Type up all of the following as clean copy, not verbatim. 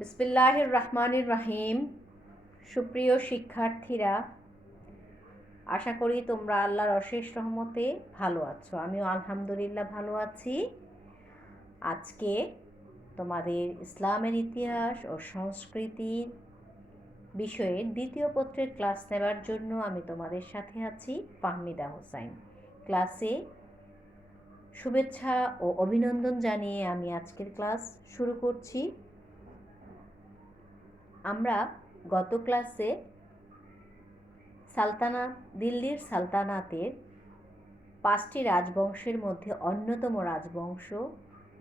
বিসমিল্লাহির রহমানির রহিম। সুপ্রিয় শিক্ষার্থীরা, আশা করি তোমরা আল্লাহর অশেষ রহমতে ভালো আছো। আমিও আলহামদুলিল্লাহ ভালো আছি। আজকে তোমাদের ইসলামের ইতিহাস ও সংস্কৃতির বিষয়ে দ্বিতীয় পত্রের ক্লাস নেবার জন্য আমি তোমাদের সাথে আছি, ফাহমিদা হোসাইন। ক্লাসে শুভেচ্ছা ও অভিনন্দন জানিয়ে আমি আজকের ক্লাস শুরু করছি। আমরা গত ক্লাসে দিল্লির সালতানাতের 5টি রাজবংশের মধ্যে অন্যতম রাজবংশ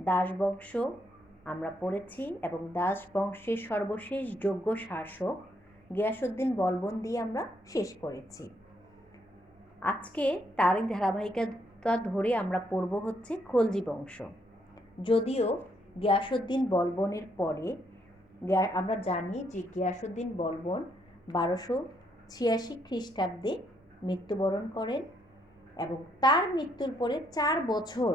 দাস বংশ আমরা পড়েছি এবং দাস বংশের সর্বশেষ যোগ্য শাসক গিয়াসউদ্দিন বলবন দিয়ে আমরা শেষ করেছি। আজকে তারই ধারাবাহিকতা ধরে আমরা পড়ব হচ্ছে খলজি বংশ। যদিও গিয়াসউদ্দিন বলবনের পরে আমরা জানি যে গিয়াসউদ্দিন বলবন 1286 খ্রিস্টাব্দে মৃত্যুবরণ করেন এবং তার মৃত্যুর পরে 4 বছর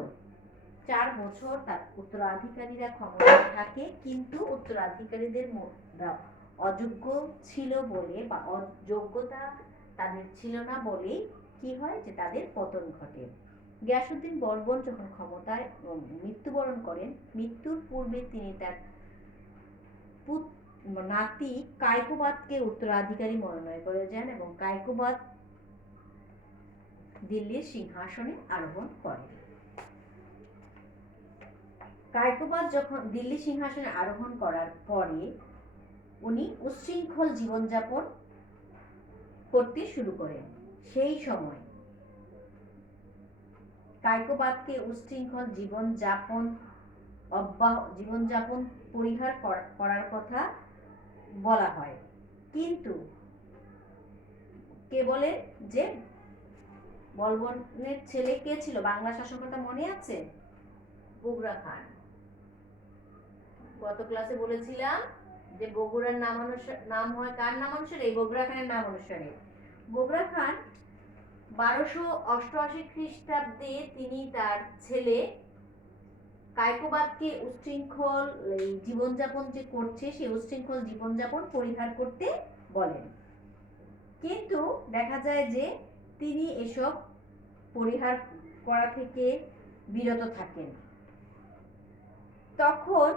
তার উত্তরাধিকারীরা ক্ষমতায় থাকে, কিন্তু উত্তরাধিকারীদের অযোগ্য ছিল বলে বা যোগ্যতা তাদের ছিল না বলেই কি হয় যে তাদের পতন ঘটে। গিয়াসউদ্দিন বলবন যখন ক্ষমতায় মৃত্যুবরণ করেন, মৃত্যুর পূর্বে তিনি তার নাতি কায়কোবাদকে উত্তরাধিকারী মনোনয়ন করে যান এবং কায়কোবাদ দিল্লির সিংহাসনে আরোহণ করেন। কায়কোবাদ যখন দিল্লি সিংহাসনে আরোহণ করার পরে উনি উচ্ছৃঙ্খল জীবনযাপন করতে শুরু করেন। সেই সময় কায়কোবাদকে উচ্ছৃঙ্খল জীবনযাপন পরিহার করার কথা বলা হয়, কিন্তু কে বলে যে বলবনের ছেলে কে ছিল, বাংলা শাসনকর্তা মনে আছে? বগুড়া খান। গত ক্লাসে বলেছিলাম যে বগুড়ার নাম হয় কার নাম অনুসারে? বগুড়া খানের নাম অনুসারে। বগুড়া খান 1288 খ্রিস্টাব্দে তিনি তার ছেলে কায়কোবাদকে উচ্ছৃঙ্খল জীবনযাপন যে করছে সেই উচ্ছৃঙ্খল জীবনযাপন পরিহার করতে বলেন, কিন্তু দেখা যায় যে তিনি এসব পরিহার করা থেকে বিরত থাকেন। তখন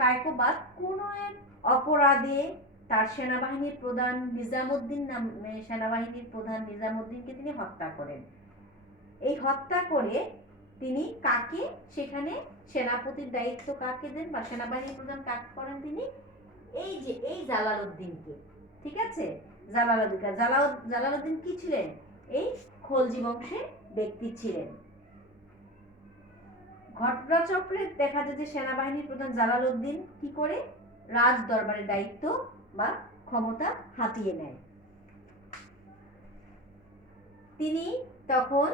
কায়কোবাদ কোনো এক অপরাধে তার সেনাবাহিনীর প্রধান নিজামুদ্দিনকে তিনি হত্যা করেন। এই হত্যা করে তিনি কাকে সেখানে সেনাপতির দায়িত্ব কাকে দেন বা সেনাবাহিনীর প্রধান কাকে করেন? তিনি এই জালালউদ্দিনকে। ঠিক আছে, জালালউদ্দিন কি ছিলেন? এই খলজি বংশের ব্যক্তি ছিলেন। ঘটনাচক্রে দেখা যায় যে সেনাবাহিনীর প্রধান জালালউদ্দিন কি করে রাজ দরবারের দায়িত্ব বা ক্ষমতা হাতিয়ে নেয়। তিনি তখন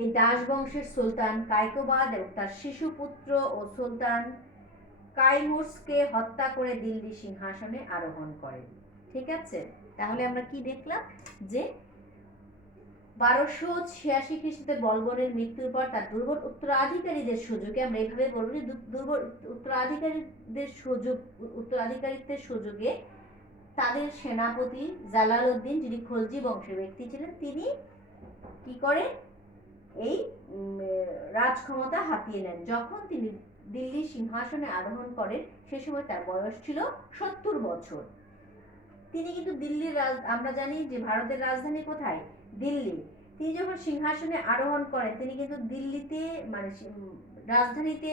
এই দাস বংশের সুলতান কায়কোবাদ এবং তার শিশু পুত্র ও সুলতান কাইমুরসকে হত্যা করে দিল্লি সিংহাসনে আরোহণ করেন। ঠিক আছে, তাহলে আমরা কি দেখলাম যে 1286 খ্রিস্টাব্দে বলবনের মৃত্যুর পর তার দুর্বল উত্তরাধিকারীদের সুযোগে, আমরা এইভাবে বলবো যে দুর্বল উত্তরাধিকারিত্বের সুযোগে তাদের সেনাপতি জালালউদ্দিন, যিনি খলজি বংশের ব্যক্তি ছিলেন, তিনি কি করে এই রাজক্ষমতা হাতিয়ে নেন। যখন তিনি দিল্লি সিংহাসনে আরোহণ করেন সে সময় তার বয়স ছিল 70 বছর। তিনি কিন্তু আমরা জানি যে ভারতের রাজধানী কোথায়? দিল্লি। তিনি যখন সিংহাসনে আরোহণ করেন তিনি কিন্তু দিল্লিতে রাজধানীতে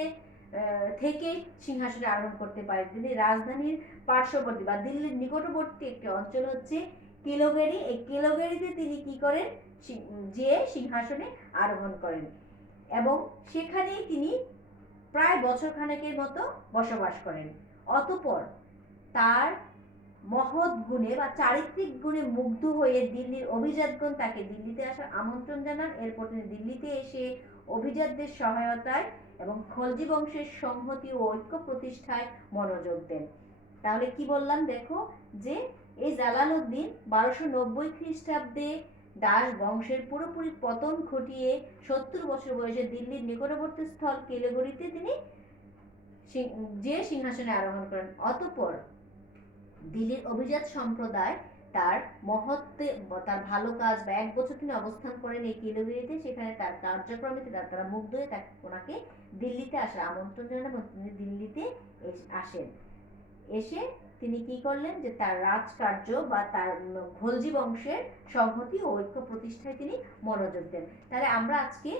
থেকে সিংহাসনে আরোহণ করতে পারেন। তিনি রাজধানীর পার্শ্ববর্তী বা দিল্লির নিকটবর্তী একটি অঞ্চল হচ্ছে কেলোগেরি। এই কেলোগেরিতে তিনি কি করেন? যে সিংহাসনে আরোহণ করেন এবং সেখানেই তিনি প্রায় বছরখানেকের মতো বসবাস করেন। অতঃপর তার মহৎ গুণে বা চারিত্রিক গুণে মুগ্ধ হয়ে দিল্লির অভিজাতগণ তাকে দিল্লিতে আসার আমন্ত্রণ জানান। এরপর তিনি দিল্লিতে এসে অভিজাতদের সহায়তায় এবং খলজি বংশের সংহতি ও ঐক্য প্রতিষ্ঠায় মনোযোগ দেন। তাহলে কি বললাম দেখো, যে এই জালালউদ্দিন 1290 খ্রিস্টাব্দে দাস বংশের পুরোপুরি পতন ঘটিয়ে 70 বছর বয়সে দিল্লির নিকটবর্তী স্থল কেলোগেরিতে তিনি যে সিংহাসনে আরোহণ করেন। অতঃপর দিল্লির অভিজাত সম্প্রদায় তার মহত্বে, তার ভালো কাজ বা 1 বছর তিনি অবস্থান করেন এই কিলবিরিতে, সেখানে তার কার্যক্রমে তারা মুগ্ধ হয়ে ওনাকে দিল্লিতে আসার আমন্ত্রণ জানান এবং তিনি দিল্লিতে আসেন। এসে তিনি কি করলেন যে তার রাজকার্য বা তার খলজি বংশের সংহতি ও ঐক্য প্রতিষ্ঠায় তিনি মনোযোগ দেন। তাহলে আমরা আজকে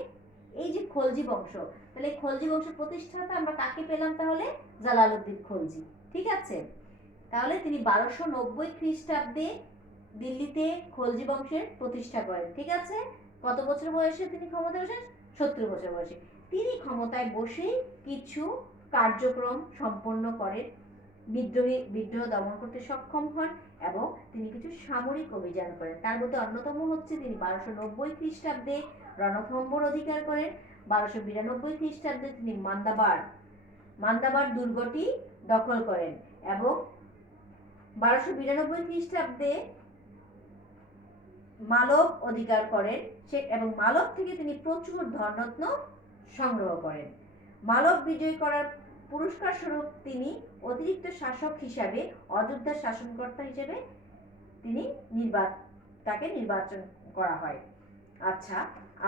এই যে খলজি বংশ, তাহলে এই খলজি বংশ প্রতিষ্ঠাতা আমরা কাকে পেলাম? তাহলে জালালউদ্দিন খলজি। ঠিক আছে, তাহলে তিনি 1290 খ্রিস্টাব্দে দিল্লিতে খলজি বংশের প্রতিষ্ঠা করেন। ঠিক আছে, কত বছর বয়সে তিনি ক্ষমতায় বসেন? 70 বছর বয়সে। তিনি ক্ষমতায় বসেই কিছু কার্যক্রম সম্পন্ন করেন, বিদ্রোহ দমন করতে সক্ষম হন এবং তিনি কিছু সামরিক অভিযান করেন। তার মধ্যে অন্যতম হচ্ছে তিনি 1290 খ্রিস্টাব্দে রণথম্বর অধিকার করেন। 1292 খ্রিস্টাব্দে তিনি মান্দাবার দুর্গটি দখল করেন এবং 1292 খ্রিস্টাব্দে মালব অধিকার করেন এবং মালব থেকে তিনি প্রচুর ধনরত্ন সংগ্রহ করেন। মালব বিজয় করার পুরস্কার স্বরূপ তিনি অতিরিক্ত শাসক হিসাবে, অযোধ্যার শাসনকর্তা হিসেবে তিনি তাকে নির্বাচন করা হয়। আচ্ছা,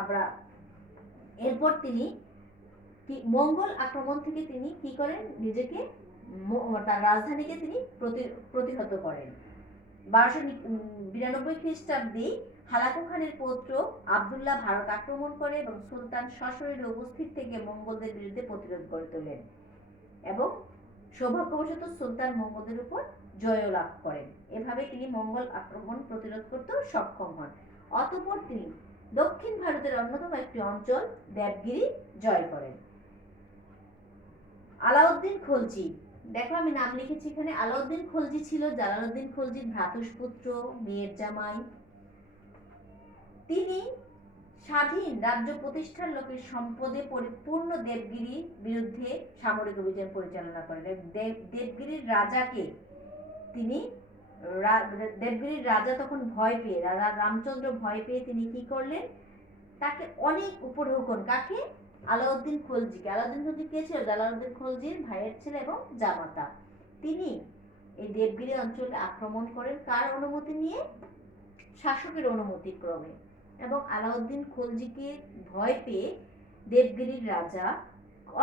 আমরা এরপর তিনি মঙ্গল আক্রমণ থেকে তিনি কি করেন? নিজেকে, তার রাজধানীকে তিনি প্রতিহত করেন। 1292 খ্রিস্টাব্দে হালাকু খানের পৌত্র আবদুল্লাহ ভারত আক্রমণ করে এবং সুলতান সশরীরে উপস্থিত থেকে মঙ্গলদের বিরুদ্ধে প্রতিরোধ গড়ে তোলেন এবং সৌভাগ্যবশত সুলতান মঙ্গলদের উপর জয় লাভ করেন। এভাবে তিনি মঙ্গল আক্রমণ প্রতিরোধ করতে সক্ষম হন। অতঃপর তিনি দক্ষিণ ভারতের অন্যতম একটি অঞ্চল দেবগিরি জয় করেন। আলাউদ্দিন খলজি, দেখো আমি নাম লিখেছি এখানে। আলাউদ্দিন খলজি ছিল জালালউদ্দিন খলজির ভ্রাতুষ্পুত্র, মেয়ের জামাই। তিনি স্বাধীন রাজ্য প্রতিষ্ঠার লোকের সম্পদে পরিপূর্ণ দেবগিরির বিরুদ্ধে সামরিক অভিযান পরিচালনা করেন। দেবগিরির রাজাকে তিনি, দেবগিরির রাজা তখন ভয় পেয়ে, রাজা রামচন্দ্র ভয় পেয়ে তিনি কি করলেন? তাকে অনেক উপঢৌকন, কাকে? আলাউদ্দিন খলজিকে। আলাউদ্দিন খলজি কে ছিল? জালালউদ্দিন খলজির ভাইয়ের ছেলে এবং জামাতা। তিনি এই দেবগিরি অঞ্চলে আক্রমণ করেন কার অনুমতি নিয়ে? শাসকের অনুমতি ক্রমে। এবং আলাউদ্দিন খলজিকে ভয় পেয়ে দেবগিরির রাজা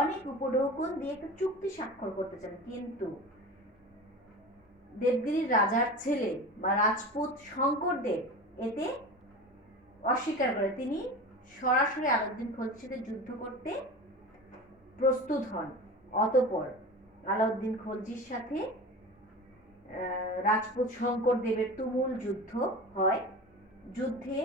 অনেক উপঢৌকন দিয়ে একটা চুক্তি স্বাক্ষর করতে চান, কিন্তু দেবগিরির রাজার ছেলে বা রাজপুত শঙ্করদেব এতে অস্বীকার করে। তিনি সরাসরি আলাউদ্দিন খলজির সাথে যুদ্ধ করতে প্রস্তুত হন। অতঃপর আলাউদ্দিন খলজির সাথে রাজপুত শঙ্করদেবের তুমুল যুদ্ধ হয়। যুদ্ধে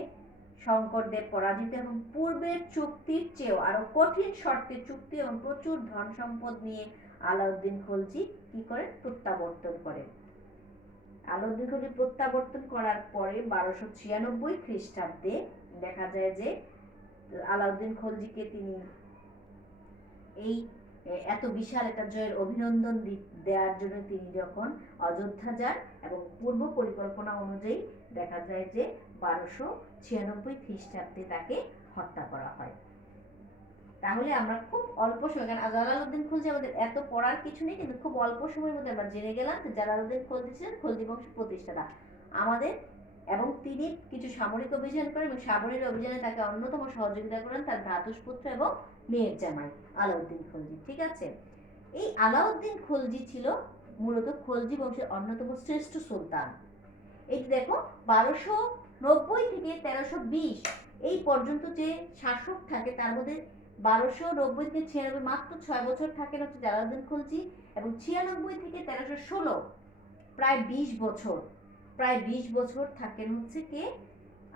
শঙ্করদেব পরাজিত এবং পূর্বের চুক্তির চেয়েও আরো কঠিন শর্তে চুক্তি এবং প্রচুর ধন সম্পদ নিয়ে আলাউদ্দিন খলজি কি করেন? প্রত্যাবর্তন করেন। আলাউদ্দিন খলজি প্রত্যাবর্তন করার পরে 1296 খ্রিস্টাব্দে দেখা যায় যে আলাউদ্দিন খলজিকে তিনি এই এত বিশাল একটা জয়ের অভিনন্দন দেওয়ার জন্য তিনি যখন অযোধ্যা যান এবং পূর্ব পরিকল্পনা অনুযায়ী দেখা যায় যে 1296 খ্রিস্টাব্দে তাকে হত্যা করা হয়। তাহলে আমরা খুব অল্প সময়, কারণ জালালউদ্দিন খলজি আমাদের এত পড়ার কিছু নেই, কিন্তু খুব অল্প সময়ের মধ্যে আমরা জেনে গেলাম যে জালালউদ্দিন খলজি ছিলেন খলজি বংশের প্রতিষ্ঠাতা আমাদের, এবং তিনি কিছু সামরিক অভিযান করেন এবং সামরিক অভিযানে তাকে অন্যতম সহযোগিতা করেন তার ভ্রাতুষ্পুত্র এবং মেয়ের জামাই আলাউদ্দিন খলজি। ঠিক আছে, এই আলাউদ্দিন খলজি ছিল মূলত খলজি বংশের অন্যতম শ্রেষ্ঠ সুলতান। এই দেখো 1290 থেকে 1320 এই পর্যন্ত যে শাসক থাকে তার মধ্যে 1290 থেকে 96 মাত্র 6 বছর থাকেন হচ্ছে জালালউদ্দিন খলজি, এবং 96 থেকে 1316 প্রায় 20 বছর থাকেন হচ্ছে কে?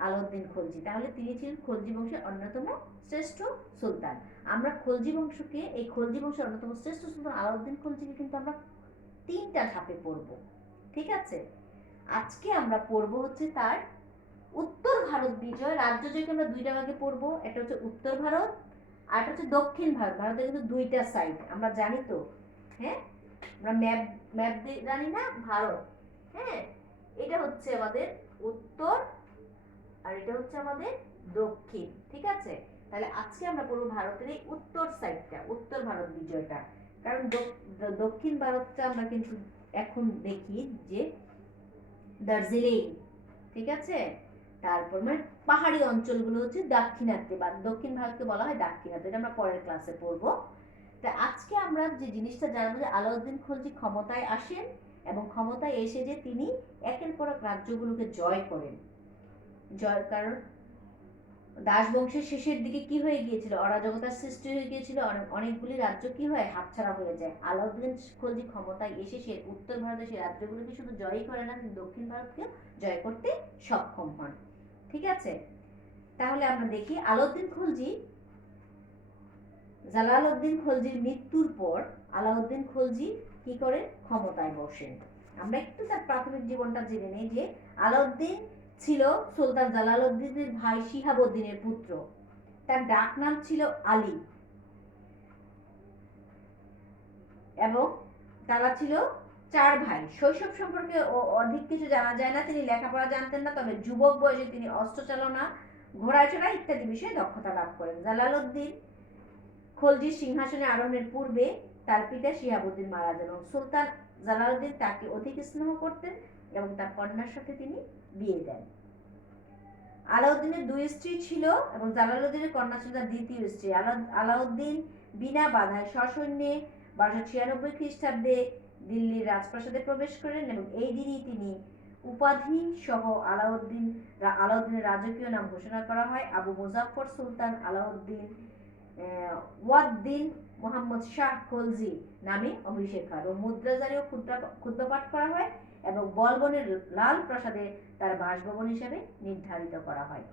আলাউদ্দিন খলজি। তাহলে তিনি ছিলেন খলজি বংশের অন্যতম শ্রেষ্ঠ সুলতান। আমরা খলজি বংশকে, এই খলজি বংশের অন্যতম শ্রেষ্ঠ সুলতান আলাউদ্দিন খলজিকে কিন্তু আমরা 3টা ধাপে পড়ব। ঠিক আছে, আজকে আমরা পড়ব হচ্ছে তার উত্তর ভারত বিজয়। রাজ্য জয়কে আমরা 2টা ভাগে পড়ব, একটা হচ্ছে উত্তর ভারত আর একটা হচ্ছে দক্ষিণ ভারত। ভারতের কিন্তু 2টা সাইড আমরা জানি তো, হ্যাঁ, আমরা ম্যাপ জানি না? ভারত, হ্যাঁ, এটা হচ্ছে আমাদের উত্তর আর এটা হচ্ছে আমাদের দক্ষিণ। ঠিক আছে, তাহলে আজকে আমরা পড়ব ভারতের এই উত্তর সাইডটা, উত্তর ভারত বিজয়টা। কারণ দক্ষিণ ভারতটা আমরা কিন্তু এখন দেখি যে দার্জিলিং, ঠিক আছে, তারপর মানে পাহাড়ি অঞ্চলগুলো হচ্ছে দাক্ষিণাত্যে, বা দক্ষিণ ভারতকে বলা হয় দাক্ষিণাত্য, এটা আমরা পরের ক্লাসে পড়বো। তা আজকে আমরা যে জিনিসটা জানবো যে আলাউদ্দিন খলজি ক্ষমতায় আসেন এবং ক্ষমতায় এসে যে তিনি একের পর এক রাজ্যগুলোকে জয় করেন। কারণ দাস বংশের শেষের দিকে কি হয়ে গিয়েছিল, অরাজকতার সৃষ্টি হয়ে গিয়েছিল, অনেকগুলি রাজ্য কি হয়, হাতছাড়া হয়ে যায়। আলাউদ্দিন খলজি ক্ষমতায় এসে সে উত্তর ভারতের সেই রাজ্যগুলোকে শুধু জয়ই করে না, কিন্তু দক্ষিণ ভারতকেও জয় করতে সক্ষম হন। ঠিক আছে, তাহলে আমরা দেখি আলাউদ্দিন খলজি, জালালউদ্দিন খলজির মৃত্যুর পর আলাউদ্দিন খলজি কি করে ক্ষমতায় বসেন। আমরা একটু তার প্রাথমিক জীবনটা জেনে নেই যে আলাউদ্দিন ছিল সুলতান জালালউদ্দিনের ভাই শিহাবউদ্দিনের পুত্র। তার ডাক নাম ছিল আলী এবং তারা ছিল 4 ভাই। শৈশব সম্পর্কে অধিক কিছু জানা যায় না, তিনি লেখাপড়া জানতেন না, তবে যুবক বয়সে তিনি অস্ত্র চালনা, ঘোড়ায় চড়া ইত্যাদি বিষয়ে দক্ষতা লাভ করেন। জালালউদ্দিন খলজির সিংহাসনে আরোহণের পূর্বে তার পিতা শিহাবউদ্দিন মারা যান। সুলতান জালালউদ্দিন তাকে অধিক স্নেহ করতেন এবং তার কন্যার সাথে তিনি বিয়ে দেন। আলাউদ্দিনের 2 স্ত্রী ছিল এবং জালালউদ্দিনের কন্যা ছিল তার দ্বিতীয় স্ত্রী। আলাউদ্দিন বিনা বাধায় সসৈন্যে 1296 খ্রিস্টাব্দে দিল্লির রাজপ্রাসাদে প্রবেশ করেন এবং এই দিনই তিনি উপাধি সহ আলাউদ্দিনের রাজকীয় নাম ঘোষণা করা হয়। আবু মুজাফফর সুলতান আলাউদ্দিন ওয়াদ্দিন মোহাম্মদ শাহ খলজি নামে অভিষেক হয় এবং মুদ্রাজারি ও খুতবা পাঠ করা হয় এবং বলবনের লাল প্রাসাদে তার বাসভবন হিসেবে নির্ধারিত করা হয়।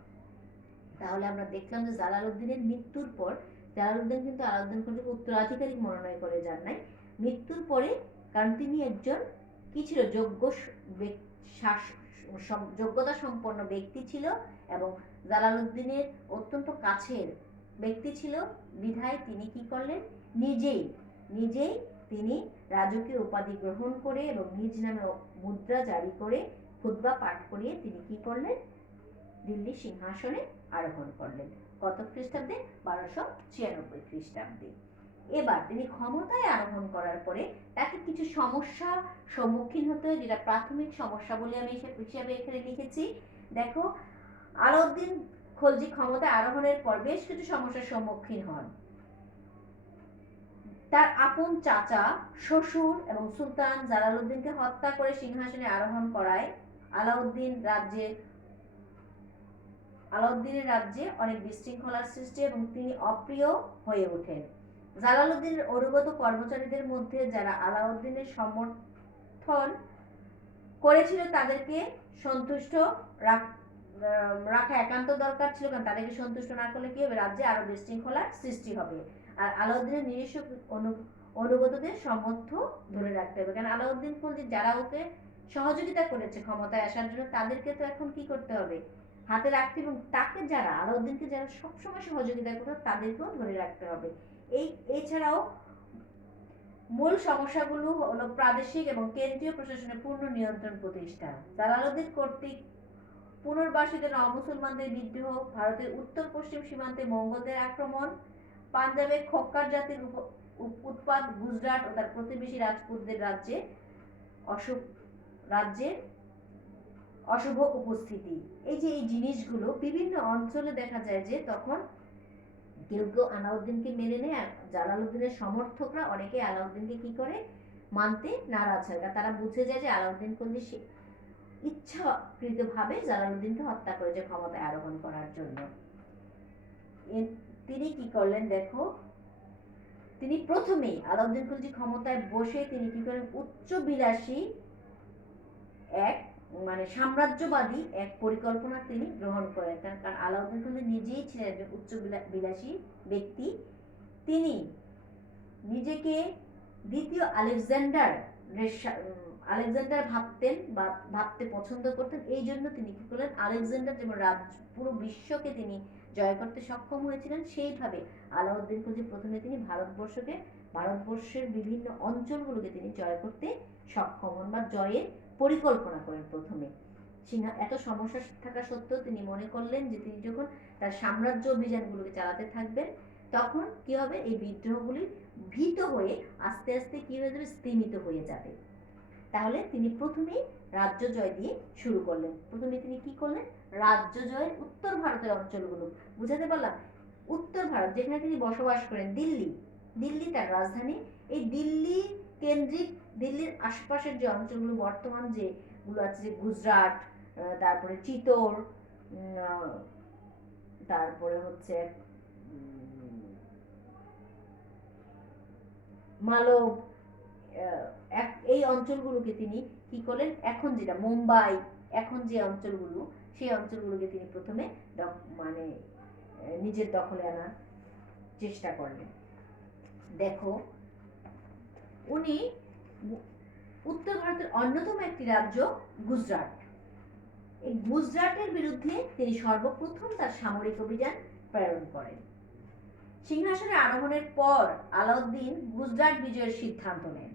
তাহলে আমরা দেখলাম যে জালালউদ্দিনের মৃত্যুর পর, জালালউদ্দিন কিন্তু আলাউদ্দিন খলজিকে উত্তরাধিকারী মনোনয়ন করে যান নাই, মৃত্যুর পরে, কারণ তিনি একজন কি ছিল, যোগ্যতা সম্পন্ন ব্যক্তি ছিল এবং জালালউদ্দিনের অত্যন্ত কাছের ব্যক্তি ছিল, বিধায় তিনি কি করলেন, নিজেই তিনি রাজকীয় উপাধি গ্রহণ করে এবং নিজ নামে মুদ্রা জারি করে খুতবা পাঠ করিয়ে তিনি কি করলেন, দিল্লি সিংহাসনে আরোহণ করলেন। কত খ্রিস্টাব্দে? 1296 খ্রিস্টাব্দে। এবার তিনি ক্ষমতায় আরোহণ করার পরে তাকে কিছু সমস্যা সম্মুখীন হতে হয়, যেটা প্রাথমিক সমস্যা বলে আমি হিসাবে এখানে লিখেছি। দেখো, আলাউদ্দিন খলজি ক্ষমতায় আরোহণের পর বেশ কিছু সমস্যার সম্মুখীন হন। তার আপন চাচা, শ্বশুর এবং সুলতান জালালউদ্দিনকে হত্যা করে সিংহাসনে আরোহণ করায় আলাউদ্দিনের রাজ্যে অনেক বিশৃঙ্খলার সৃষ্টি এবং তিনি অপ্রিয় হয়ে ওঠেন। জালালউদ্দিনের অনুগত কর্মচারীদের মধ্যে যারা আলাউদ্দিনের সমর্থন করেছিল তাদেরকে সন্তুষ্ট রাখা একান্ত দরকার ছিল, কারণ তাদেরকে সন্তুষ্ট না করলে কি হবে, রাজ্যে আরো বিশৃঙ্খলার সৃষ্টি হবে। আর আলাউদ্দিনের নিজস্ব অনুগতদের সমর্থ ধরে রাখতে হবে, কারণ আলাউদ্দিন খলজি যারা ওকে সহযোগিতা করেছে ক্ষমতায় আসার জন্য, তাদেরকে তো এখন কি করতে হবে, হাতে রাখতে, এবং তাকে যারা আলাউদ্দিনকে যারা সবসময় সহযোগিতা করতো তাদেরকেও ধরে রাখতে হবে। এছাড়াও মূল সমস্যাগুলো হলো প্রাদেশিক এবং কেন্দ্রীয় প্রশাসনের পূর্ণ নিয়ন্ত্রণ প্রতিষ্ঠা, জালালউদ্দিন কর্তৃক পুনর্বাসিত নবমুসলমানদের বিদ্রোহ, ভারতের উত্তর পশ্চিম সীমান্তে মঙ্গলদের আক্রমণ, পাঞ্জাবে খক্কার জাতির উৎপাত, গুজরাট ও তার প্রতিবেশী রাজপুতদের রাজ্যের অশুভ উপস্থিতি। এই যে এই জিনিসগুলো বিভিন্ন অঞ্চলে দেখা যায় যে তখন কেউ কেউ আলাউদ্দিনকে মেনে নেয়, আর জালালউদ্দিনের সমর্থকরা অনেকে আলাউদ্দিনকে কি করে, মানতে নারাজ হয়। তারা বুঝে যায় যে আলাউদ্দিন খলজি ইচ্ছাকৃতভাবে জালালউদ্দিনকে হত্যা করেছে ক্ষমতায় আরোহণ করার জন্য। তিনি কি করলেন, দেখো, তিনি প্রথমেই আলাউদ্দিন খলজি ক্ষমতায় বসে তিনি কি করেন, উচ্চবিলাসী এক সাম্রাজ্যবাদী এক পরিকল্পনা তিনি গ্রহণ করেন। কারণ আলাউদ্দিন খলজি নিজেই ছিলেন একজন উচ্চবিলাসী ব্যক্তি। তিনি নিজেকে দ্বিতীয় আলেকজান্ডার ভাবতে পছন্দ করতেন। এই জন্য তিনি কি করলেন, আলেকজান্ডার যেমন পুরো বিশ্বকে তিনি জয় করতে সক্ষম হয়েছিলেন, সেইভাবে আলাউদ্দিন খলজি প্রথমে তিনি ভারতবর্ষের বিভিন্ন অঞ্চলগুলোকে তিনি জয় করতে সক্ষম হন বা জয়ের পরিকল্পনা করেন। প্রথমে এত সমস্যা থাকা সত্ত্বেও তিনি মনে করলেন যে তিনি যখন তার সাম্রাজ্য অভিযানগুলোকে চালাতে থাকবেন, তখন কি হবে, এই বিদ্রোহগুলি ভীত হয়ে আস্তে আস্তে কি হয়ে যাবে, স্তিমিত হয়ে যাবে। তাহলে তিনি প্রথমেই রাজ্য জয় দিয়ে শুরু করলেন। প্রথমে তিনি কি করলেন, রাজ্য জয়ের উত্তর ভারতের অঞ্চলগুলো, বুঝাতে পারলাম, উত্তর ভারত যেখানে তিনি বসবাস করেন, দিল্লি, দিল্লি তার রাজধানী। এই দিল্লি কেন্দ্রিক, দিল্লির আশপাশের যে অঞ্চলগুলো বর্তমান যেগুলো আছে, যে গুজরাট, তারপরে চিতোর, তারপরে হচ্ছে মালব, এই অঞ্চলগুলোকে তিনি কি করলেন, এখন যেটা মুম্বাই, এখন যে অঞ্চলগুলো, সেই অঞ্চলগুলোকে তিনি প্রথমে মানে নিজের দখলে আনার চেষ্টা করলেন। দেখো, উনি উত্তর ভারতের অন্যতম একটি রাজ্য গুজরাট, এই গুজরাটের বিরুদ্ধে তিনি সর্বপ্রথম তার সামরিক অভিযান প্রেরণ করেন। সিংহাসনে আরোহণের পর আলাউদ্দিন গুজরাট বিজয়ের সিদ্ধান্ত নেন।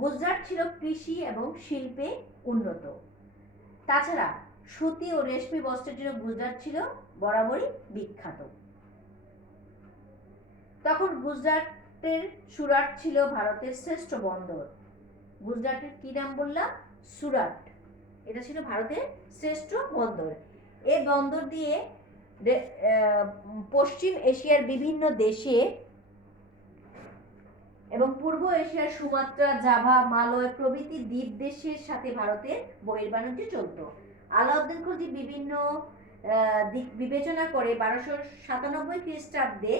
গুজরাট ছিল কৃষি এবং শিল্পে উন্নত। তাছাড়া সুতি ও রেশমি বস্ত্রের জন্য গুজরাট ছিল বরাবরই বিখ্যাত। তখন গুজরাটের সুরাট ছিল ভারতের শ্রেষ্ঠ বন্দর। গুজরাটের কি নাম বললাম, সুরাট, এটা ছিল ভারতের শ্রেষ্ঠ বন্দর। এই বন্দর দিয়ে পশ্চিম এশিয়ার বিভিন্ন দেশে এবং পূর্ব এশিয়ার সুমাত্রা, জাভা, মালয় প্রভৃতি দ্বীপ দেশের সাথে ভারতের বহির্বাণিজ্য চলত। আলাউদ্দিন খলজি বিভিন্ন দিক বিবেচনা করে 1297 খ্রিস্টাব্দে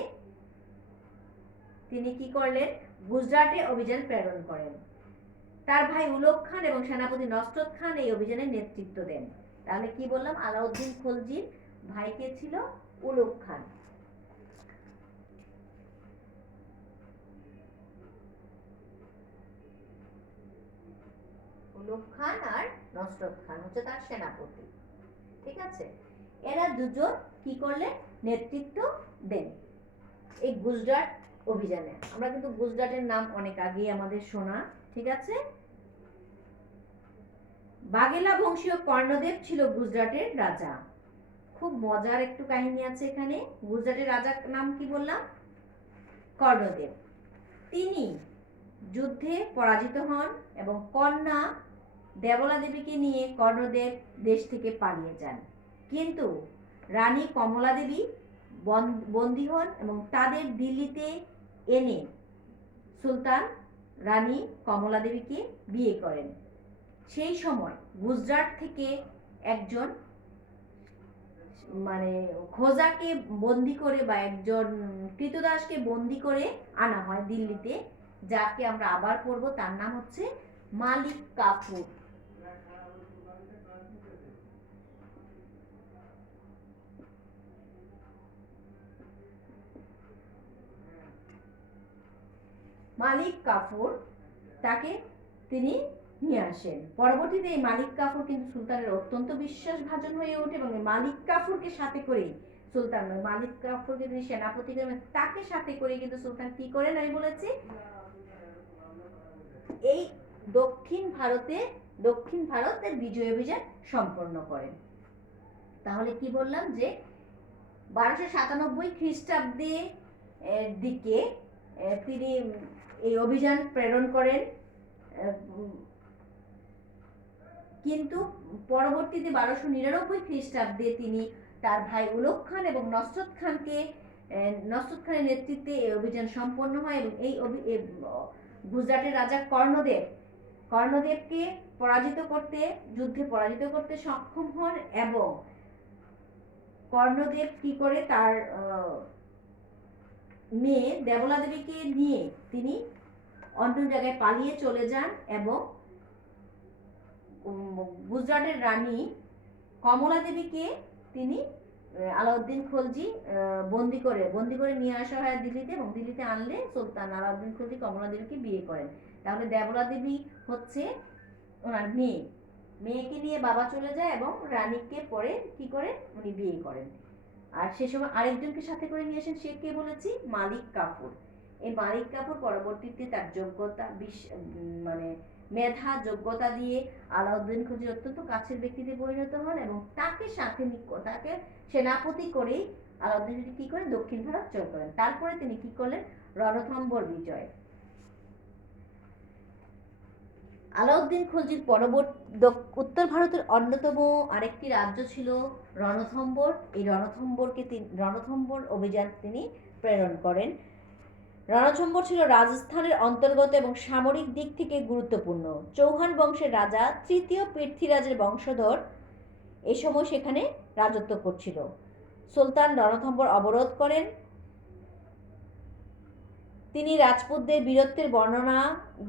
তিনি কি করলেন, গুজরাটে অভিযান প্রেরণ করেন। তার ভাই উলক খান এবং সেনাপতি নসরত খান এই অভিযানের নেতৃত্ব দেন। তাহলে কি বললাম, আলাউদ্দিন খলজির ভাই কে ছিল, উলক খান। উলক খান আর নসরত খান হচ্ছে তার সেনাপতি, ঠিক আছে। এরা দুজন কি করলেন, নেতৃত্ব দেন এই গুজরাট অভিযানে। আমরা কিন্তু গুজরাটের নাম অনেক আগে আমাদের শোনা, ঠিক আছে। বাগেলা বংশীয় কর্ণদেব ছিল গুজরাটের রাজা। খুব মজার একটু কাহিনী আছে এখানে। গুজরাটের রাজার নাম কি বললাম, কর্ণদেব। তিনি যুদ্ধে পরাজিত হন এবং কন্যা দেবলা দেবীকে নিয়ে কর্ণদেব দেশ থেকে পালিয়ে যান। কিন্তু রানী কমলা দেবী বন্দী হন এবং তাদের দিল্লিতে এনে সুলতান রানী কমলা দেবীকে বিয়ে করেন। সেই সময় গুজরাট থেকে একজন মানে খোজাকে বন্দি করে বা একজন কৃতদাসকে বন্দি করে আনা হয় দিল্লিতে, যাকে আমরা আবার পড়ব। তার নাম হচ্ছে মালিক কাফুর। মালিক কাফুর, তাকে তিনি নিয়ে আসেন। পরবর্তীতে এই মালিক কাফুর কিন্তু সুলতানের অত্যন্ত বিশ্বাসভাজন হয়ে ওঠে এবং মালিক কাফুরকে সাথে করে সুলতান, মালিক কাফুরকে তিনি সেনাপতি করেন, তাকে সাথে করে কিন্তু সুলতান কি করেন, আমি বলেছি, এই দক্ষিণ ভারতের বিজয় অভিযান সম্পন্ন করেন। তাহলে কি বললাম যে 1297 খ্রিস্টাব্দে দিকে তিনি এই অভিযান প্রেরণ করেন, কিন্তু পরবর্তীতে 1299 খ্রিস্টাব্দে তিনি তার ভাই উলক খান এবং নসরত খানের নেতৃত্বে এই অভিযান সম্পন্ন হয় এবং এই গুজরাটের রাজা কর্ণদেবকে যুদ্ধে পরাজিত করতে সক্ষম হন এবং কর্ণদেব কি করে, তার মেয়ে দেবলা দেবীকে নিয়ে তিনি অন্য জায়গায় পালিয়ে চলে যান এবং গুজরাটের রানী কমলা দেবীকে তিনি আলাউদ্দিন খলজি বন্দি করে নিয়ে আসা হয় দিল্লিতে, এবং দিল্লিতে আনলে সুলতান আলাউদ্দিন খলজি কমলা দেবীকে বিয়ে করেন। তাহলে দেবলা দেবী হচ্ছে ওনার মেয়েকে নিয়ে বাবা চলে যায় এবং রানীকে পরে কি করে উনি বিয়ে করেন। আর সে সময় আরেকজনকে সাথে করে নিয়ে আসেন, সে কে বলেছি, মালিক কাফুর। এই মালিক কাফুর পরবর্তীতে তার যোগ্যতা, মানে মেধা যোগ্যতা দিয়ে আলাউদ্দিন খলজির অত্যন্ত কাছের ব্যক্তিতে পরিণত হন এবং তাকে সেনাপতি করেই আলাউদ্দিন খলজি কি করেন, দক্ষিণ ভারত জয় করেন। তারপরে তিনি কি করলেন, রণথম্বর বিজয়। আলাউদ্দিন খলজির পরবর্তী উত্তর ভারতের অন্যতম আরেকটি রাজ্য ছিল রণথম্বর। এই রণথম্বর অভিযান তিনি প্রেরণ করেন। রণথম্বর ছিল রাজস্থানের অন্তর্গত এবং সামরিক দিক থেকে গুরুত্বপূর্ণ। চৌহান বংশের রাজা তৃতীয় পৃথ্বীরাজের বংশধর এ সময় সেখানে রাজত্ব করছিল। সুলতান রণথম্বর অবরোধ করেন। তিনি রাজপুতদের বীরত্বের বর্ণনা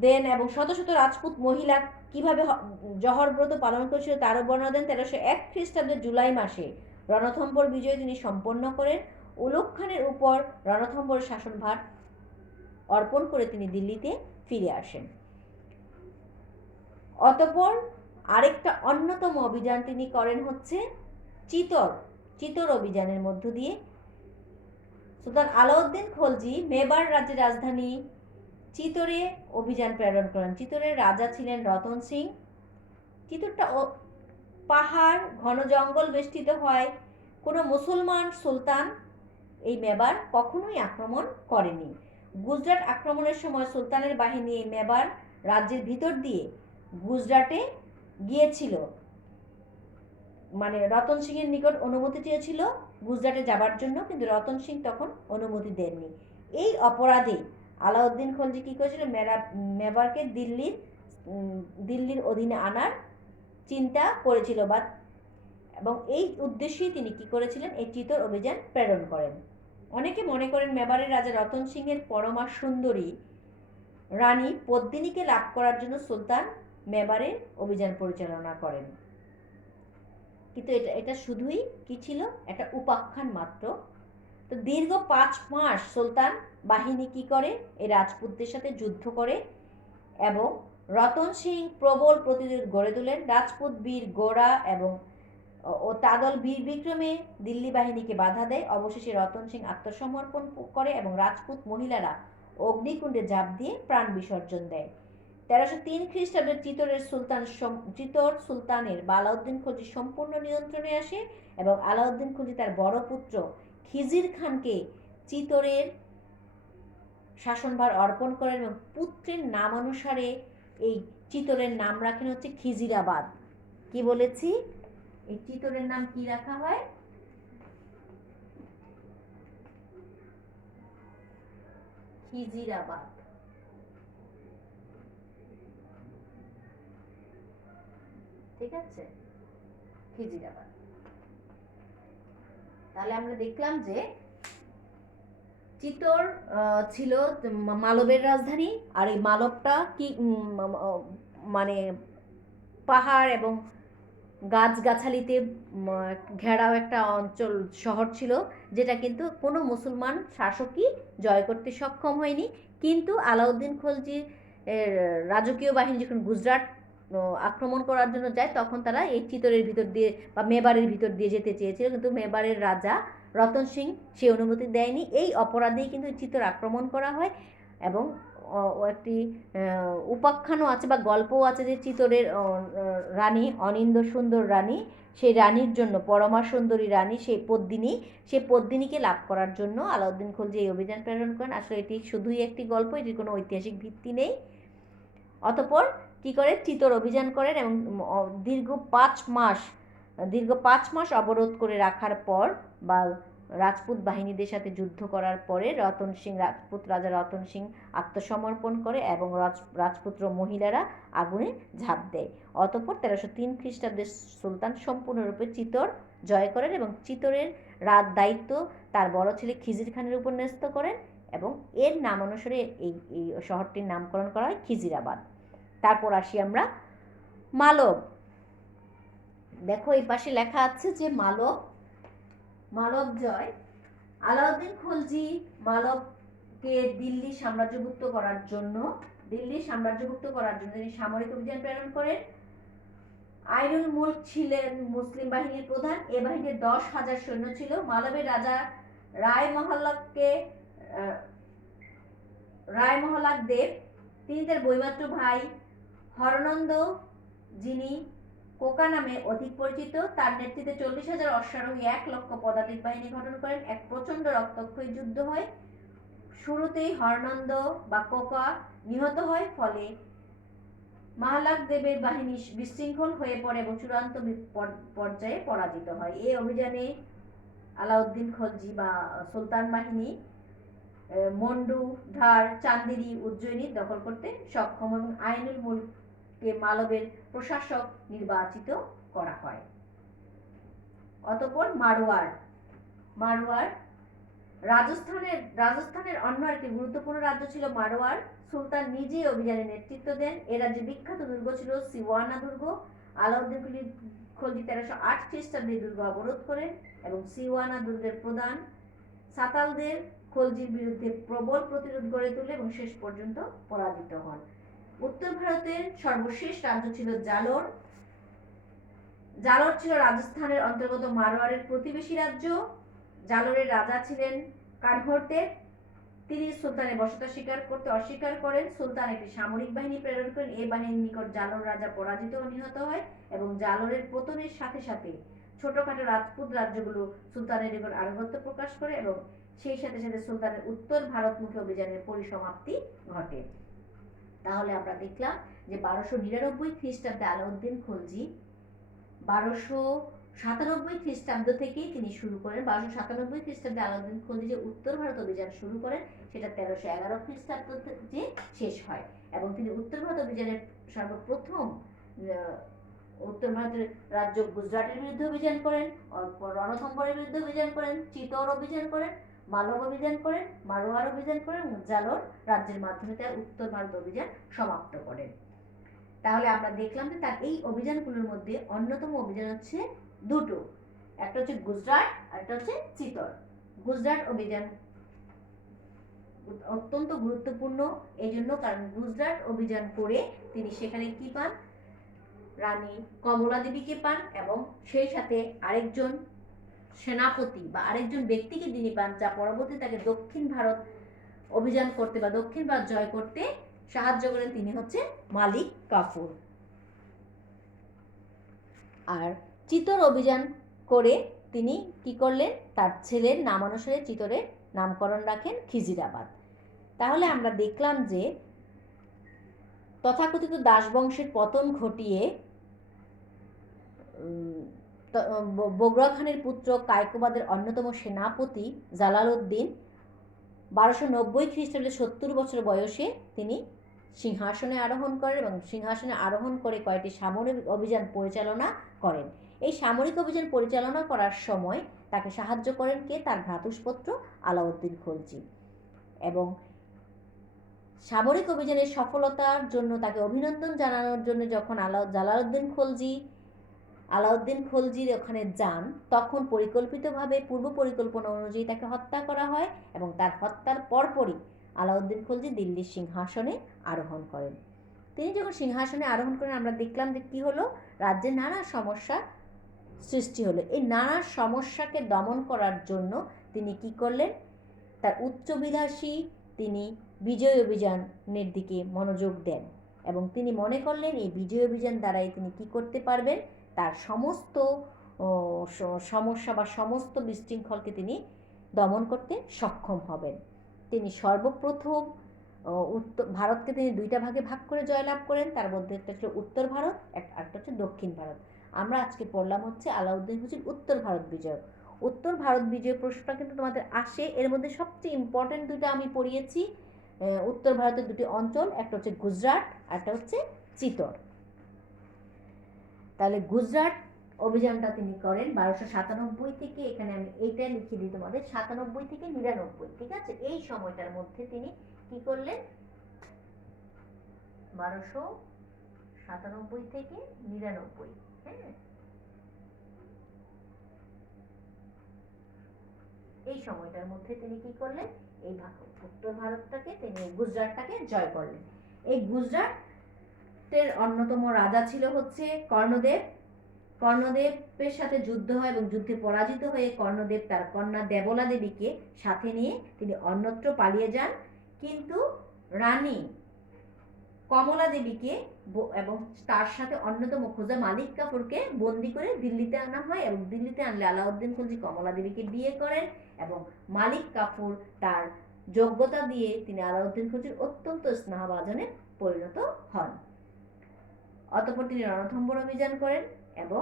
দেন এবং শত শত রাজপুত মহিলা কিভাবে জহর ব্রত পালন করেছিল তারও বর্ণনা দেন। 1301 খ্রিস্টাব্দের জুলাই মাসে রণথম্বর বিজয় তিনি সম্পন্ন করেন। উলুগ খানের উপর রণথম্বরের শাসনভার অর্পণ করে তিনি দিল্লিতে ফিরে আসেন। অতঃপর আরেকটা অন্যতম অভিযান তিনি করেন হচ্ছে চিতর অভিযানের মধ্য দিয়ে সুলতান আলাউদ্দিন খলজি মেবার রাজ্যের রাজধানী চিতরে অভিযান প্রেরণ করেন। চিতরের রাজা ছিলেন রতন সিং। চিতরটা পাহাড় ঘন জঙ্গল বেষ্টিত হয়। কোনো মুসলমান সুলতান এই মেবার কখনোই আক্রমণ করেনি। গুজরাট আক্রমণের সময় সুলতানের বাহিনী এই মেবার রাজ্যের ভিতর দিয়ে গুজরাটে গিয়েছিল, মানে রতন সিং এর নিকট অনুমতি চেয়েছিল গুজরাটে যাবার জন্য, কিন্তু রতন সিং তখন অনুমতি দেননি। এই অপরাধে আলাউদ্দিন খলজি কি করেছিল, মেবারকে দিল্লির অধীনে আনার চিন্তা করেছিল এবং এই উদ্দেশ্যেই তিনি কি করেছিলেন, এই চিতর অভিযান প্রেরণ করেন। অনেকে মনে করেন মেবারের রাজা রতন সিং এর পরমা সুন্দরী রানী পদ্মিনীকে লাভ করার জন্য সুলতান মেবারে অভিযান পরিচালনা করেন, কিন্তু এটা শুধুই কি ছিল, একটা উপাখ্যান মাত্র। তো দীর্ঘ 5 মাস সুলতান বাহিনী কি করে, এই রাজপুতদের সাথে যুদ্ধ করে এবং রতন সিং প্রবল প্রতিরোধ গড়ে তোলেন। রাজপুত বীর গোড়া এবং তাদল বীর বিক্রমে দিল্লি বাহিনীকে বাধা দেয়। অবশেষে রতন সিং আত্মসমর্পণ করে এবং রাজপুত মহিলারা অগ্নিকুণ্ডে ঝাঁপ দিয়ে প্রাণ বিসর্জন দেয়। 1303 খ্রিস্টাব্দে চিতর সুলতানের আলাউদ্দিন খলজি সম্পূর্ণ নিয়ন্ত্রণে আসে এবং আলাউদ্দিন খলজি তার বড় পুত্র খিজির খানকে চিতরের শাসনভার অর্পণ করেন এবং পুত্রের নাম অনুসারে এই চিতরের নাম রাখেন হচ্ছে খিজিরাবাদ। কি বলেছি, এই চিতরের নাম কি রাখা হয়, খিজিরাবাদ। ঠিক আছে, খিজিরাবাদ। তাহলে আমরা দেখলাম যে চিতর ছিল মালবের রাজধানী, আর এই মালবটা কি মানে পাহাড় এবং গাছগাছালিতে ঘেরাও একটা অঞ্চল শহর ছিল, যেটা কিন্তু কোনো মুসলমান শাসকই জয় করতে সক্ষম হয়নি। কিন্তু আলাউদ্দিন খলজির রাজকীয় বাহিনী যখন গুজরাট আক্রমণ করার জন্য যায় তখন তারা এই চিতরের ভিতর দিয়ে বা মেবারের ভিতর দিয়ে যেতে চেয়েছিল, কিন্তু মেবারের রাজা রতন সিং সে অনুমতি দেয়নি। এই অপরাধেই কিন্তু চিতর আক্রমণ করা হয় এবং একটি উপাখ্যানও আছে বা গল্পও আছে যে চিতরের রানী অনিন্দ সুন্দর রানী, সেই রানীর জন্য পরমা সুন্দরী রানী সেই পদ্মিনীকে লাভ করার জন্য আলাউদ্দিন খলজি এই অভিযান প্রেরণ করেন। আসলে এটি শুধুই একটি গল্প, এটির কোনো ঐতিহাসিক ভিত্তি নেই। অতঃপর কি করে, চিতর অভিযান করেন এবং দীর্ঘ 5 মাস অবরোধ করে রাখার পর বা রাজপুত বাহিনীদের সাথে যুদ্ধ করার পরে রাজপুত রাজা রতন সিং আত্মসমর্পণ করে এবং রাজপুত্র মহিলারা আগুনে ঝাঁপ দেয়। অতঃপর 1303 খ্রিস্টাব্দে সুলতান সম্পূর্ণরূপে চিতর জয় করেন এবং চিতরের দায়িত্ব তার বড় ছেলে খিজির খানের উপর ন্যস্ত করেন এবং এর নাম অনুসারে এই শহরটির নামকরণ করা হয় খিজিরাবাদ। তারপর আসি আমরা মালব। দেখো এই পাশে লেখা আছে যে মালব জয়। আলাউদ্দিন খলজি মালবকে দিল্লি সাম্রাজ্যভুক্ত করার জন্য তিনি সামরিক অভিযান প্রেরণ করেন। আইনুল মুলক ছিলেন মুসলিম বাহিনীর প্রধান। এ বাহিনীর 10,000 সৈন্য ছিল। মালবের রাজা রায়মহল্লাক দেব তিনি তার বৈমাত্র ভাই হরনন্দ, যিনি কোকা নামে অধিক পরিচিত। তার নেতৃত্বে 40,000 অশ্বারোহী 1 লক্ষ পদাতিক বাহিনী গঠন করেন। এক প্রচন্ড রক্তক্ষয়ী যুদ্ধ হয়। শুরুতেই হরনন্দ বা কোকা নিহত হয়, ফলে মাহালাক দেবের বাহিনী বিশৃঙ্খল হয়ে পড়ে এবং চূড়ান্ত পর্যায়ে পরাজিত হয়। এই অভিযানে আলাউদ্দিন খলজি বা সুলতান বাহিনী মন্ডু, ধার, চান্দেরি, উজ্জয়িনী দখল করতে সক্ষম এবং আইনুল মুলককে মালবের প্রশাসক নির্বাচিত করা হয়। অতঃপর মারওয়ার রাজস্থানের অন্য একটি গুরুত্বপূর্ণ রাজ্য ছিল মারওয়ার। সুলতান নিজেই অভিযানে নেতৃত্ব দেন। এ রাজ্যে বিখ্যাত দুর্গ ছিল সিওয়ানা দুর্গ। আলাউদ্দিন খলজি 1308 খ্রিস্টাব্দে দুর্গ অবরোধ করেন এবং সিওয়ানা দুর্গের প্রধান সাতালদের খলজির বিরুদ্ধে প্রবল প্রতিরোধ গড়ে তোলে এবং শেষ পর্যন্ত পরাজিত হন। উত্তর ভারতের সর্বশেষ রাজ্য ছিল জালোর। জালোর ছিল রাজস্থানের অন্তর্গত মারওয়ারের প্রতিবেশী রাজ্য। জালোরের রাজা ছিলেন কানহরদেব। তিনি সুলতানের বসতি স্বীকার করতে অস্বীকার করেন। সুলতান একটি সামরিক বাহিনী প্রেরণ করেন। এই বাহিনীর নিকট জালোর রাজা পরাজিত ও নিহত হয় এবং জালোরের পতনের সাথে সাথে ছোটখাটো রাজপুত রাজ্যগুলো সুলতানের নিকট আনুগত্য প্রকাশ করে এবং সেই সাথে সাথে সুলতানের উত্তর ভারতমুখী অভিযানের পরিসমাপ্তি ঘটে। তাহলে আমরা দেখলাম যে 1299 খ্রিস্টাব্দে আলাউদ্দিন খলজি 1297 খ্রিস্টাব্দ থেকে তিনি শুরু করেন। 1297 খ্রিস্টাব্দে আলাউদ্দিন খলজি যে উত্তর ভারত অভিযান শুরু করেন সেটা 1311 খ্রিস্টাব্দ যে শেষ হয় এবং তিনি উত্তর ভারত অভিযানের সর্বপ্রথম উত্তর ভারতের রাজ্য গুজরাটের বিরুদ্ধে অভিযান করেন, রণথম্বরের বিরুদ্ধে অভিযান করেন, চিতোর অভিযান করেন, মালব অভিযান করেন, মারওয়ার অভিযান করেন এবং জালোর রাজ্যের মাধ্যমে তার উত্তর ভারত অভিযান সমাপ্ত করেন। তাহলে আমরা দেখলাম যে তার এই অভিযানগুলোর মধ্যে অন্যতম অভিযান হচ্ছে দুটো, একটা হচ্ছে গুজরাট আর একটা হচ্ছে চিতোর। গুজরাট অভিযান অত্যন্ত গুরুত্বপূর্ণ এই জন্য কারণ গুজরাট অভিযান করে তিনি সেখানে কি পান, রানী কমলা দেবীকে পান এবং সেই সাথে আরেকজন সেনাপতি বা আরেকজন ব্যক্তিকে তিনি পান যা পরবর্তী তাকে দক্ষিণ ভারত অভিযান করতে বা দক্ষিণ ভারত জয় করতে সাহায্য করেন। তিনি হচ্ছে মালিক কাফুর। আর চিতোর অভিযান করে তিনি কি করলেন, তার ছেলের নাম অনুসারে চিতোরের নামকরণ রাখেন খিজিরাবাদ। তাহলে আমরা দেখলাম যে তথাকথিত দাস বংশের পতন ঘটিয়ে বগুড়া খানের পুত্র কায়কোবাদের অন্যতম সেনাপতি জালালউদ্দিন 1290 খ্রিস্টাব্দে 70 বছর বয়সে তিনি সিংহাসনে আরোহণ করেন এবং সিংহাসনে আরোহণ করে কয়েকটি সামরিক অভিযান পরিচালনা করেন। এই সামরিক অভিযান পরিচালনা করার সময় তাকে সাহায্য করেন কে, তার ভ্রাতুষ্পুত্র আলাউদ্দিন খলজি। এবং সামরিক অভিযানের সফলতার জন্য তাকে অভিনন্দন জানানোর জন্য যখন আলাউদ্দিন খলজির ওখানে যান তখন পরিকল্পিতভাবে পূর্ব পরিকল্পনা অনুযায়ী তাকে হত্যা করা হয় এবং তার হত্যার পরপরই আলাউদ্দিন খলজি দিল্লির সিংহাসনে আরোহণ করেন। তিনি যখন সিংহাসনে আরোহণ করেন আমরা দেখলাম যে কী হলো, রাজ্যে নানা সমস্যা সৃষ্টি হলো। এই নানা সমস্যাকে দমন করার জন্য তিনি কি করলেন, তার উচ্চবিলাসী তিনি বিজয় অভিযানের দিকে মনোযোগ দেন এবং তিনি মনে করলেন এই বিজয় অভিযান দ্বারাই তিনি কি করতে পারবেন, তার সমস্ত সমস্যা বা সমস্ত বিশৃঙ্খলকে তিনি দমন করতে সক্ষম হবেন। তিনি সর্বপ্রথম ভারতকে তিনি দুইটা ভাগে ভাগ করে জয়লাভ করেন, তার মধ্যে একটা ছিল উত্তর ভারত, একটা হচ্ছে দক্ষিণ ভারত। আমরা আজকে পড়লাম হচ্ছে আলাউদ্দিন খলজির উত্তর ভারত বিজয়। উত্তর ভারত বিজয় প্রশ্নটা কিন্তু তোমাদের আসে, এর মধ্যে সবচেয়ে ইম্পর্টেন্ট দুটো আমি পড়িয়েছি। উত্তর ভারতের দুটি অঞ্চল, একটা হচ্ছে গুজরাট আর একটা হচ্ছে চিতোর। তাহলে গুজরাট অভিযানটা তিনি করেন 1297 থেকে, এখানে আমি এইটা লিখে দিই তোমাদের, 97 থেকে 99, ঠিক আছে, এই সময়টার মধ্যে তিনি কি করলেন, 1297 থেকে 99, হ্যাঁ, এই সময়টার মধ্যে তিনি কি করলেন, এই উত্তর ভারতটাকে তিনি গুজরাটটাকে জয় করলেন। এই গুজরাটের অন্যতম রাজা ছিল হচ্ছে কর্ণদেব। কর্ণদেবের সাথে যুদ্ধ হয় এবং যুদ্ধে পরাজিত হয়ে কর্ণদেব তার কন্যা দেবলা দেবীকে সাথে নিয়ে তিনি অন্যত্র পালিয়ে যান। কিন্তু রানী কমলা দেবীকে এবং তার সাথে অন্যতম খোজা মালিক কাফুরকে বন্দি করে দিল্লিতে আনা হয়, এবং দিল্লিতে আনলে আলাউদ্দিন খলজি কমলা দেবীকে বিয়ে করেন, এবং মালিক কাফুর তার যোগ্যতা দিয়ে তিনি আলাউদ্দিন খলজির অত্যন্ত স্নেহভাজনে পরিণত হন। অতঃপর তিনি রণথম্বর অভিযান করেন, এবং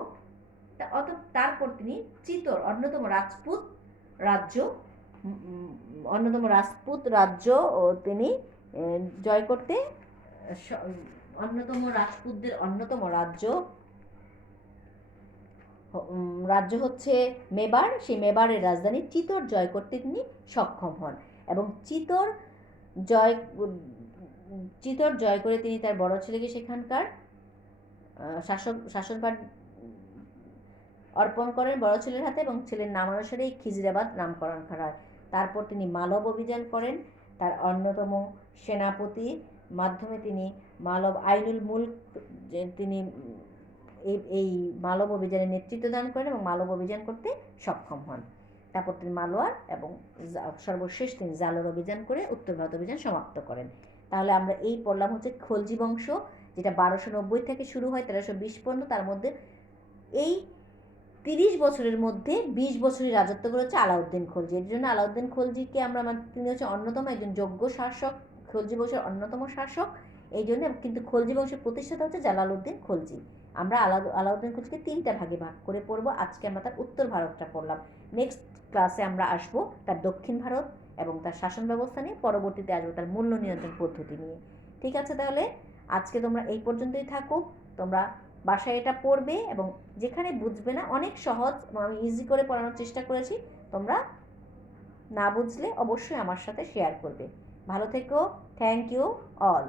তারপর তিনি চিতোর অন্যতম রাজপুত রাজ্য তিনি জয় করতে, অন্যতম রাজপুতদের অন্যতম রাজ্য হচ্ছে মেবার, সেই মেবারের রাজধানী চিতোর জয় করতে তিনি সক্ষম হন, এবং চিতোর জয় করে তিনি তার বড় ছেলেকে সেখানকার শাসনভার অর্পণ করেন বড় ছেলের হাতে, এবং ছেলের নাম অনুসারে খিজরাবাদ নামকরণ করা হয়। তারপর তিনি মালব অভিযান করেন, তার অন্যতম সেনাপতি মাধ্যমে তিনি মালব আইনুল মুলক তিনি এই মালব অভিযানের নেতৃত্ব দান করেন এবং মালব অভিযান করতে সক্ষম হন। তারপর তিনি মালোয়ার এবং সর্বশেষ তিনি জালোর অভিযান করে উত্তর ভারত অভিযান সমাপ্ত করেন। তাহলে আমরা এই পড়লাম হচ্ছে খলজি বংশ, যেটা 1290 থেকে শুরু হয় 1320 পর্যন্ত। তার মধ্যে এই 30 বছরের মধ্যে 20 বছরের রাজত্ব করেছে আলাউদ্দিন খলজি। এর জন্য আলাউদ্দিন খলজিকে তিনি হচ্ছে অন্যতম একজন যোগ্য শাসক, খলজি বংশের অন্যতম শাসক এই জন্য। কিন্তু খলজি বংশের প্রতিষ্ঠাতা হচ্ছে জালালউদ্দিন খলজি। আমরা আলাউদ্দিন খলজিকে 3টা ভাগে ভাগ করে পড়বো। আজকে আমরা তার উত্তর ভারতটা পড়লাম। নেক্সট ক্লাসে আমরা আসবো তার দক্ষিণ ভারত এবং তার শাসন ব্যবস্থা নিয়ে, পরবর্তীতে আসবো তার মূল্য নিয়ন্ত্রণ পদ্ধতি নিয়ে। ঠিক আছে, তাহলে আজকে তোমরা এই পর্যন্তই থাকো। তোমরা বাসায় এটা পড়বে, এবং যেখানে বুঝবে না, অনেক সহজ, আমি ইজি করে পড়ানোর চেষ্টা করেছি। তোমরা না বুঝলে অবশ্যই আমার সাথে শেয়ার করবে। ভালো থেকো। Thank you all.